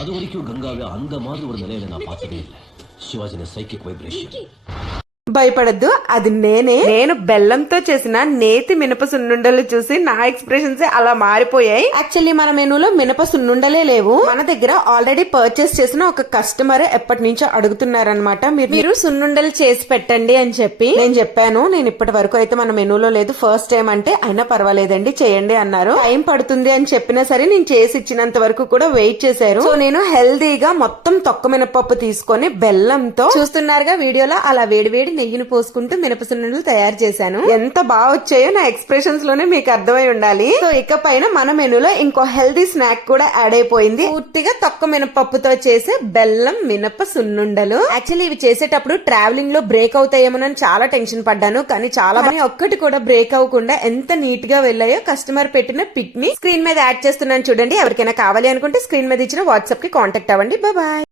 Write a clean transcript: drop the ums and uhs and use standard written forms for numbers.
அது வரைக்கும் கங்காவை அந்த மாதிரி ஒரு நிலையில நான் பார்த்ததே இல்லை. சிவாஜின சைக்கிக் வைப்ரேஷன். భయపడద్దు, అది నేను బెల్లంతో చేసిన నేతి మినప సున్నుండలు చూసి నా ఎక్స్ప్రెషన్స్ అలా మారిపోయాయి. యాక్చువల్లీ మన మెనూలో మినప సున్నుండలే లేవు. మన దగ్గర ఆల్రెడీ పర్చేస్ చేసిన ఒక కస్టమర్ ఎప్పటి నుంచో అడుగుతున్నారనమాట, మీరు సున్నుండలు చేసి పెట్టండి అని చెప్పి. నేను చెప్పాను, నేను ఇప్పటి వరకు అయితే మన మెనూలో లేదు, ఫస్ట్ టైం అంటే అయినా పర్వాలేదండి చేయండి అన్నారు. టైం పడుతుంది అని చెప్పినా సరే నేను చేసి ఇచ్చినంత వరకు కూడా వెయిట్ చేశారు. సో నేను హెల్దీగా మొత్తం తొక్క మినపప్పు తీసుకొని బెల్లంతో చూస్తున్నారుగా వీడియోలో అలా వేడి నెయ్యిని పోసుకుంటూ మినపసున్నుండలు తయారు చేశాను. ఎంత బాగా వచ్చాయో నా ఎక్స్ప్రెషన్స్ లోనే మీకు అర్థమై ఉండాలి. సో ఇకపైన మన మెనూలో ఇంకో హెల్దీ స్నాక్ కూడా యాడ్ అయిపోయింది. పూర్తిగా తొక్క మినపప్పుతో చేసే బెల్లం మినప సున్నుండలు. యాక్చువల్లీ ఇవి చేసేటప్పుడు ట్రావెలింగ్ లో బ్రేక్ అవుతాయేమోనని చాలా టెన్షన్ పడ్డాను, కానీ చాలా ఒక్కటి కూడా బ్రేక్ అవ్వకుండా ఎంత నీట్ గా వెళ్ళాయో. కస్టమర్ పెట్టిన పిక్ ని స్క్రీన్ మీద యాడ్ చేస్తున్నాను చూడండి. ఎవరికైనా కావాలి అనుకుంటే స్క్రీన్ మీద ఇచ్చిన వాట్సాప్ కి కాంటాక్ట్ అవ్వండి. బాయ్.